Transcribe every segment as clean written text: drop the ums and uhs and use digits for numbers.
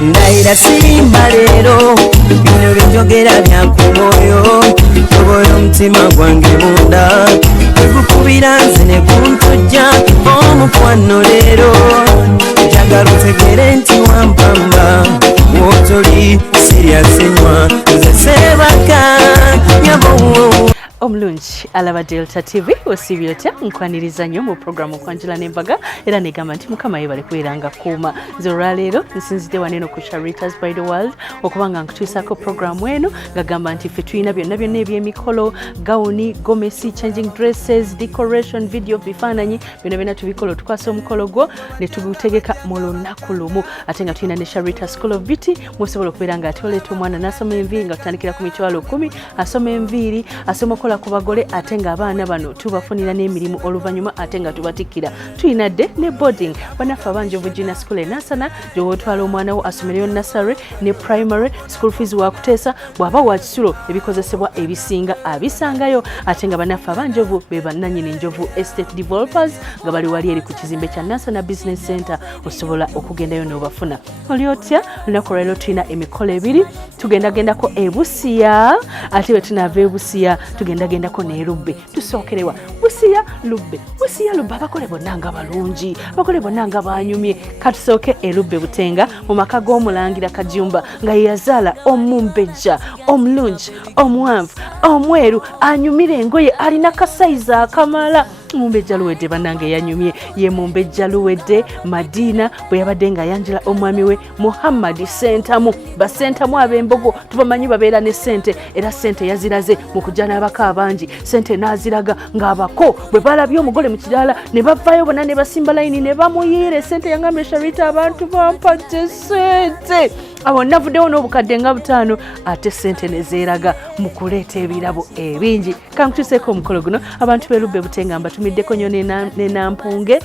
Naira sirimba lero bino by'enjogera byankumoyo tobola omutima gwange munda ekukubira nze ne kuntujja omukwano leero njagala otegere nti wampamba wotoli siryasenywa nze sebaka nyabo. Omulungi alaba Delta TV osibye otya nkwaniriza nnyo mu programu Kwanjula n'Embaga era negamba nti mukama yebale kubeeranga kuuma nze olwaleero nsinzidde waneeno ku Charitas by the World okubanga nkutuusaako programu eno ngagamba nti ffe tulina byonna ebyemikolo gawuni gomesi changing dresses decoration video bifaananyi byonna tubikola tukwasa omukolo gwo ne tugutegeka mu lunaku lumu ate nga tulina ne Charitas School of Beauty musobola okubeera nga ate oleeta omwana n'asoma enviiri nga tutandikira ku mitwalo 10 asoma enviiri asoma ku bagole ate nga abaana bano tubafunira n'emirimu oluvannyuma ate nga tubatikkira tulina dde ne boarding bannaffe abanjovu junior school enasana gy'owootwala omwana wo asomereyo nursery ne primary school fees wakuteesa bw'aba wa kisulo ebikozesebwa ebisinga abisangayo ate nga bannaffe abanjovu be bannannyini njovu estate developers nga bali wali eri ku kizimbe kya nasana business center osobola okugendayo n'obafuna oli otya lunaku lwaleero tulina emikolo ebiri tugendagendako ebusiya ate bwe tunaava ebusiya tugendagendako n'erubbe tusookerewa busiya lubbe abakole bonna nga balungi abakole bonna nga banyumye katusooke erubbe butenga mu maka g'omulangira Kajumba nga yeyazaala omumbejja omulungi omuwanvu omweru anyumira engoye alina kasayiza akamala Mumbejja Luwedde bannange yanyumye ye Mumbejja Luwedde Madina bwe yabadde nga yanjira omwami we Muhammad Sentamu basentamu ab'embogo tubamanyi babeera ne sente era sente yaziraze mu kujja n'abaka abangi sente n'aziraga ng'abako bwe balabye omugole mu kirala ne bavaayo bonna ne basimba layini ne bamuyiira sente yangambye Sharita abantu bampajje sente awo navuddewo n'obukadde nga 5 ate sente ne zeeraga mu kuleeta ebirabo ebingi kankutuuseeko omukolo guno abantu b'erubbe butenga mbatumiddeko nnyo ne Nampunge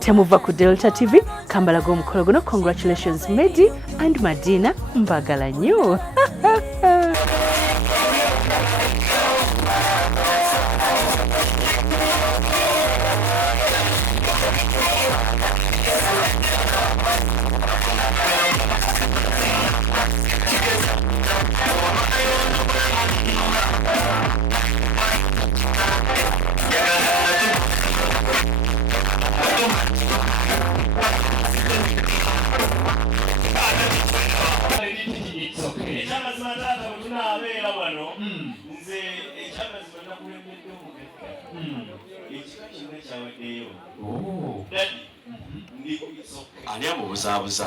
temuva ku Delta TV kambalaga omukolo guno. Congratulations Medi and Madina mbagala nnyo. Buzabuza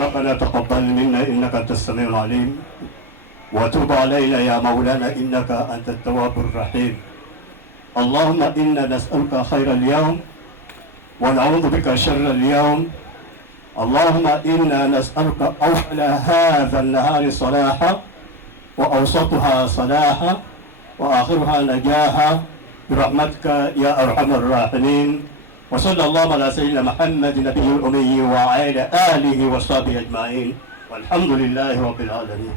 ربنا تقبل منا إنك أنت السميع العليم وتب علينا يا مولانا إنك أنت التواب الرحيم. اللهم إنا نسألك خير اليوم ونعوذ بك شر اليوم. اللهم إنا نسألك أول هذا النهار صلاحا وأوسطها صلاحا وآخرها نجاحا برحمتك يا أرحم الراحمين. وصلى الله على سيدنا محمد نبي الأمي وعلى آله وصحبه أجمعين والحمد لله رب العالمين.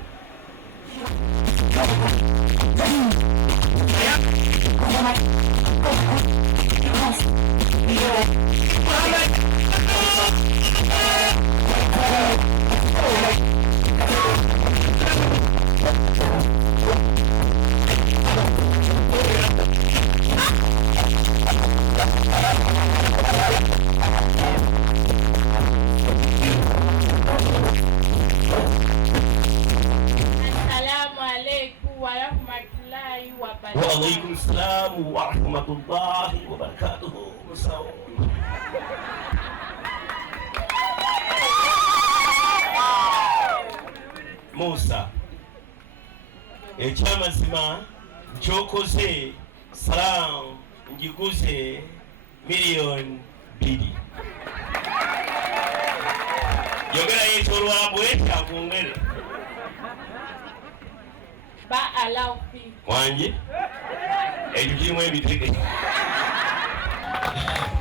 وعليكم السلام ورحمة الله وبركاته. Musa ekyamazima kyokoze salamu ngiguze miliyoni 2. yogera yekyolwambu ekyakungere ba alaufi wanje ekyo kirimu ebitege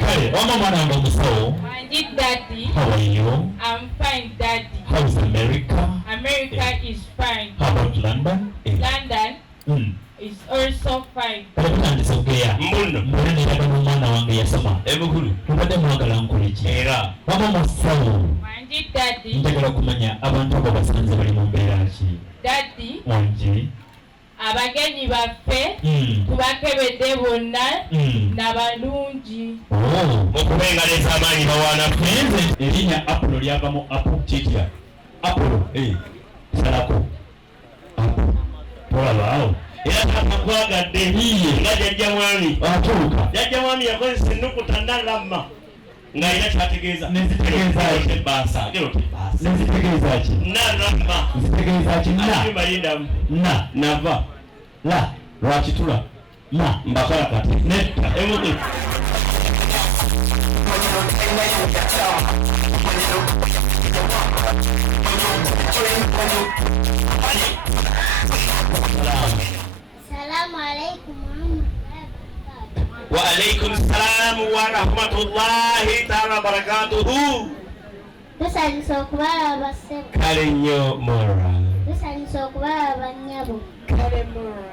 kale wama mwana wange omusawo. Manji daddy. How are you? I'm fine daddy. How is America? America is fine. How about London? London is also fine. Kutandisa okugeya mbona neraga n'omwana wange yasoma ebukulu tubadde mwagala nkola ki era wama omusawo. Manji daddy. Njagala okumanya abantu abo basanze bali mu mbeera ki? Daddy. Wangi abagenyi baffe tubakebedde bonna n'abalungi okubengaleza amaanyi bawaanaffe. nze erinnya Apollo lyavamu Apple kitya Apollo salako Apple tolabaawo era takakwagadde nga jjajja mwami atuuka. jjajja mwami yakozesa ennukuta ndalama ng'alina kyategeeza Nezitegeeza baasa nezitegeeza ki? nalama Nezitegeeza ki? malindamu na nava la lwakitula ma mbakola kati netta emudu Assalamu alaikum wa alaikum salam wa rahmatullahi ta'ala barakatuhu. tusanyusa okubalaba ssebo. kale nnyo mora tusanyusa okubalaba nnyabo. kale mura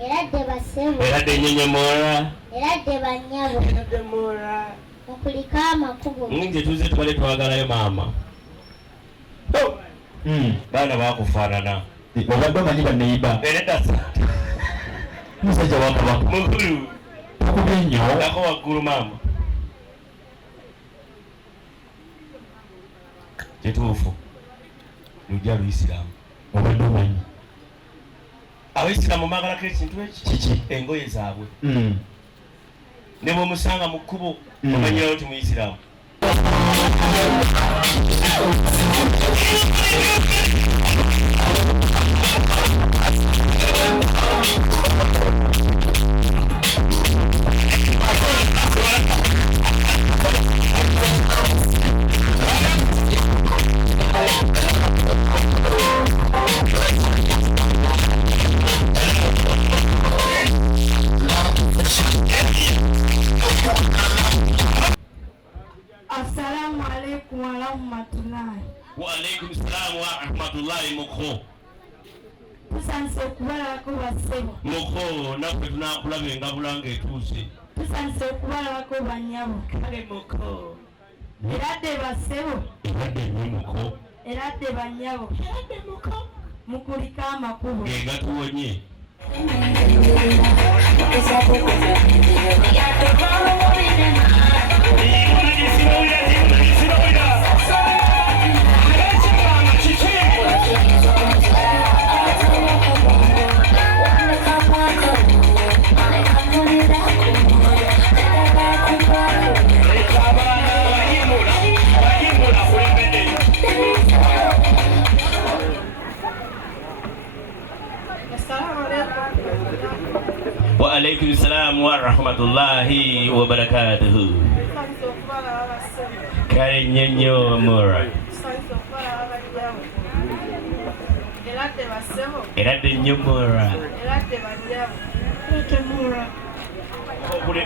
era dde bassebo. era dde mora era dde bannyabo. kale mura mukuliko amakubo. nje tuze tubale twagalayo maama. baana bakufaanana obadde omanyi banneyiba eredasa musajja wa Kabaka mukulu takubye nnyo ako waggulu maama. kituufu lujja Luisiraamu obadde omanyi abaisiraamu baagalako ekintu eki kiki engoye zaabwe ne bwomusanga mu kkubo omanyirawo ti muisiraamu. Assalamu alaikum wa rahmatullahi. Wa alaikum salam wa rahmatullahi mukho. Tusanze okubalabako bassebo. Mukho naffe tunaakulaba engabula ng'etuuse. Tusanze okubalabako bannyabo. kale mukho era dde bassebo. ebadde nnyo mukho era dde bannyabo. mukuliko amakubo. ng'enga tuwonye. Wa alaikum salam wa rahmatullahi wa barakatuhu. kale nnyo mora era dde eradde nnyomora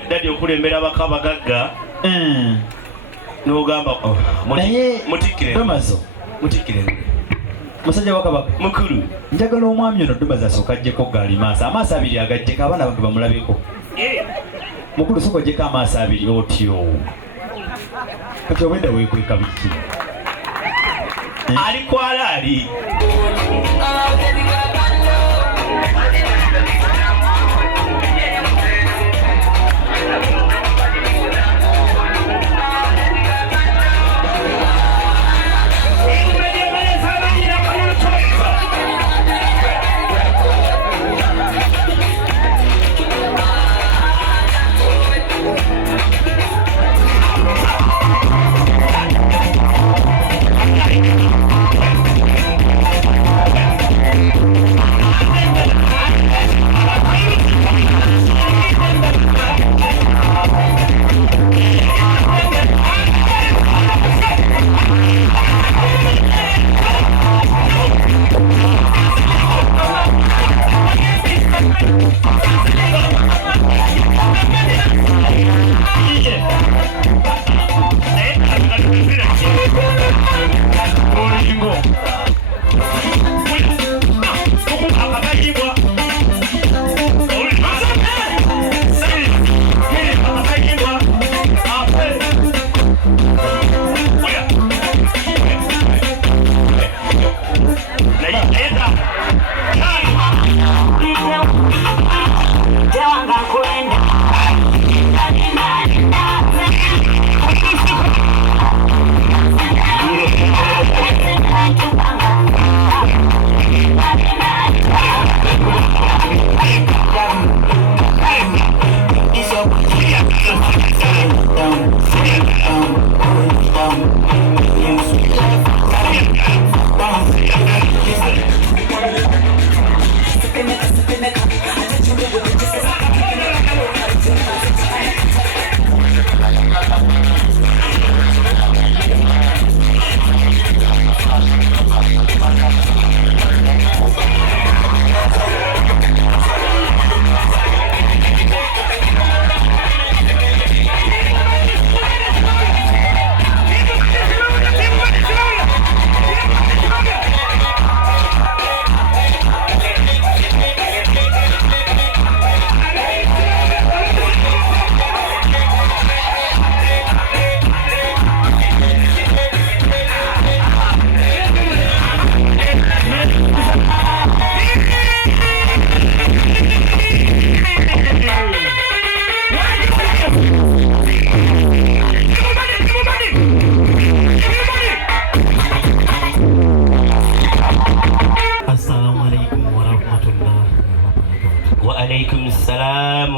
dadi okulembera abaka abagagga n'ogamba mutikkire musajja wa Kabaka mukulu njagala omwami ono Dumaza asooka ajjeko gaali amaaso abiri agajjeko abaana bange bamulabeko mukulu sooka ojjeko amaaso abiri otyo kati obwedda weekweka biki ali kwala ali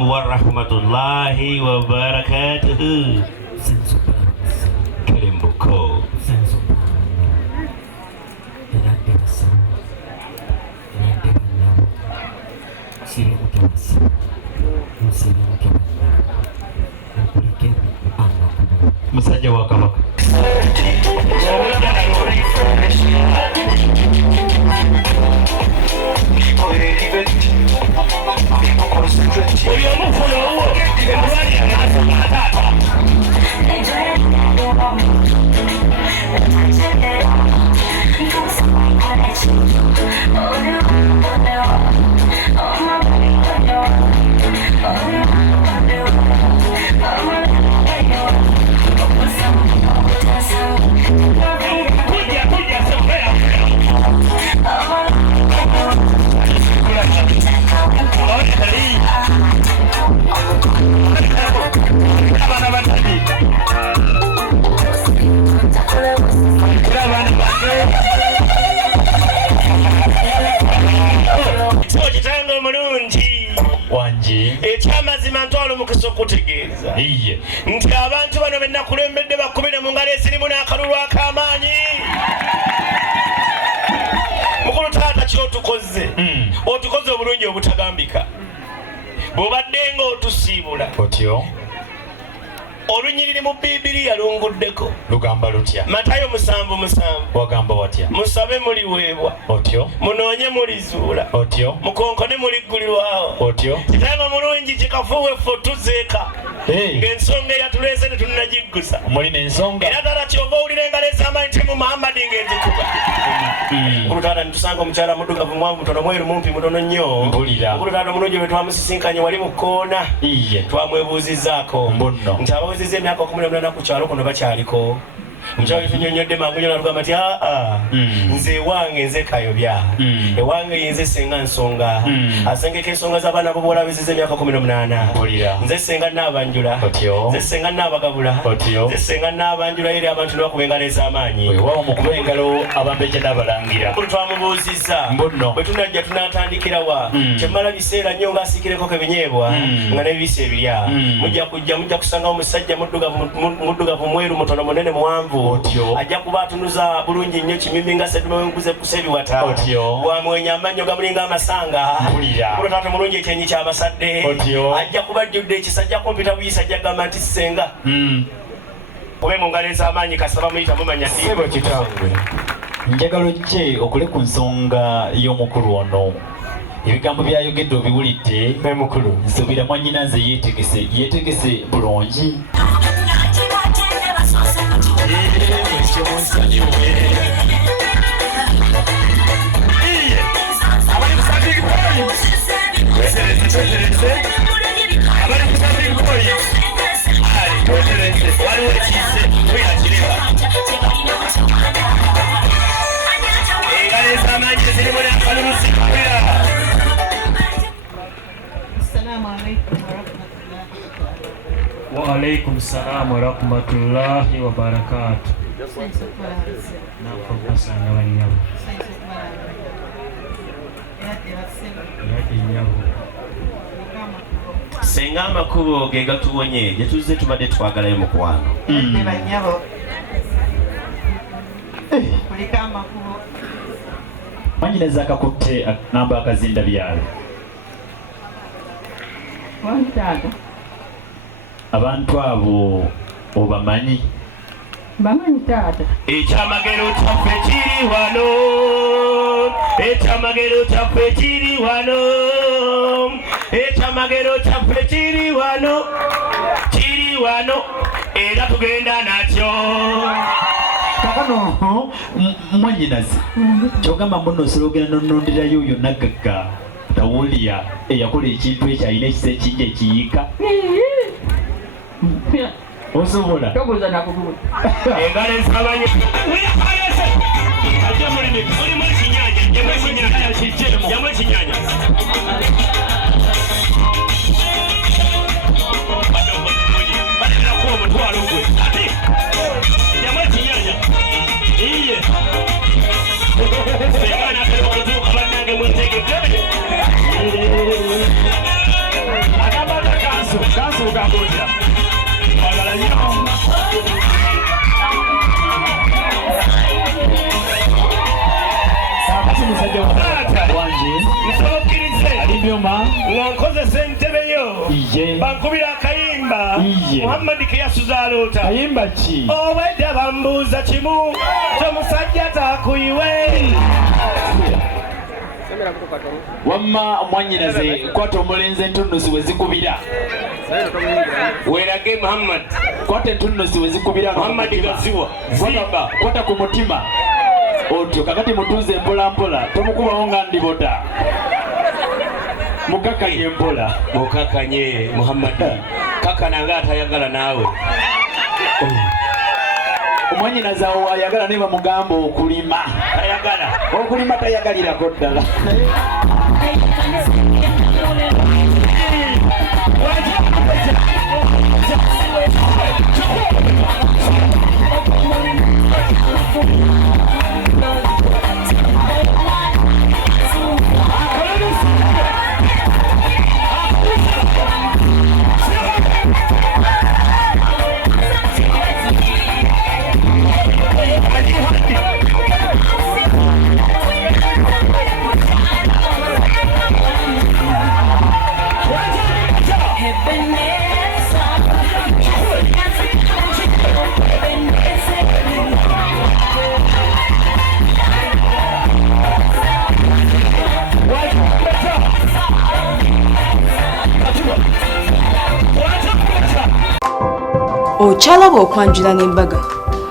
warahmatullahi wabarakatuh. Kelimbuko. Musajja wa Kabaka. Ekyamazima ntwala omukisa okutegeeza nti abantu bano be nakulembedde bakubire mu ngalo ezirimu n'akalulu ak'amaanyi. Mukulu taata kyotukoze otukoze obulungi obutagambika bw'obadde nga otusiibula otyo olunyiriri mu Bibiliya lunguddeko. Lugamba lutya? Matayo 7:7. Wagamba watya? Musabe muliweebwa. Otyo. Munoonye mulizuula. Otyo. Mukonkone muliggulirwawo. Otyo. Kitanga mulungi kikafuuwe ffe tuzeeka. Ng'ensonga eyatuleese ne tunnagiggusa. Mulina ensonga. Era taata kyova owulira engalo ez'amaanyi temu Muhammadi ng'ezikuba. Nkulu taata netusanga omukyala muddugavu mwanvu mutono mweru mumpi mutono nnyo. Mpulira. Nkulu taata omulungi bwe twamusisinkanye wali mu kkoona. Iye. Twamwebuuzizzaako. Mbunno. Nti abawezezza emyaka 18 ku kyalo kuno bakyaliko. Omukyala wetunyonnyodde mangu nnyo n'alugamba nti nze ewange nze kayobya. Ewange yinze senga nsonga. Asengeka ensonga z'abaana b'obuwala abawezezza emyaka 18. Mpulira. Nze senga naabanjula. Otyo. Nze senga naabagabula. Otyo. Nze senga naabanjula eri abantu ne bakuba engalo ez'amaanyi. Weewaawo mu kuba engalo abambejja n'abalangira. Nkulu twamubuuzizza. Mbunno. Bwe tunajja tunaatandikira wa. Kyemmala biseera nnyo ng'asiikireko ebinyeebwa nga n'ebibisi ebirya. Mujja kusangawo omusajja muddugavu mweru mutono munene muwanvu. Otyo. Ajja kuba atunuza bulungi nnyo kimimbi nga seddume wenkuze kusebiwata. Otyo. Bwamwenya amannyo gamulinga amasanga. Mpulira. Nkulu taata mulungi ekyenyi ky'abasadde. Otyo. Ajja kuba ajjudde ekisa ajja kumpita buyisa ajja kugamba nti senga. Kube mu ngalo ez'amaanyi kasaba muyita mumanya Sebo kitangwe. Njagala ojje okule ku nsonga y'omukulu ono. Ebigambo byayogedde obiwulidde. mukulu. Nsuubira mwannyinaze yeetegese bulungi. Waalaikum salam warahmatullahi wabarakatuh. Nakubasanga banyabo. Senga amakubo ge gatuwonye gye tuzze tubadde twagalayo mukwano. Mwannyinaze akakutte namba akazinda byalo. Abantu abo obamanyi? Bamanyi taata. Ekyamagero kyaffe kiri wano. Ekyamagero kyaffe kiri wano. Ekyamagero kyaffe kiri wano. Kiri wano. Era tugenda nakyo. Kakano mwannyinaze kyogamba mbona osobola ogenda nononderayo oyo nagagga Tawuliya eyakola ekintu ekyo alina ekisa ekingi ekiyiika. Osobola? Tobuuza nakubuuza. Engalo ez'abanyi. Ajja mulimu ekinyanya. Jamu ekinyanya. Jamu ekinyanya. Balinakuwa omutwalo gwe. Ati jamu ekinyanya. Iye. Senga natera okutuuka bannange muntegeke. Agamba kansu ugamba otya? Wagala nnyo. Saakati musajja wange nsobokkirize alibyoma nga nkozesa entebe yo iye bankubira akayimba Iye. Muhammadi ke yasuza aloota. kayimba ki? Obwedda bambuuza kimu tomusajja takuyiwe. Wamma mwannyinaze kwata omulenzi entunnusi we zikubira. Weerage Muhammad. Kwata entunnusi we zikubira. Muhammad gaziwa. Zimba. Kwata ku mutima. Otyo kakati mutuuze mpola mpola tomukubawo nga ndibota. Mukakanye mpola. Mukakanye Muhammad. Kakana nga atayagala naawe. Omwannyinaze awo ayagala ne bamugamba okulima. Tayagala. Okulima tayagalirako ddala. okyalaba okwanjula n'embaga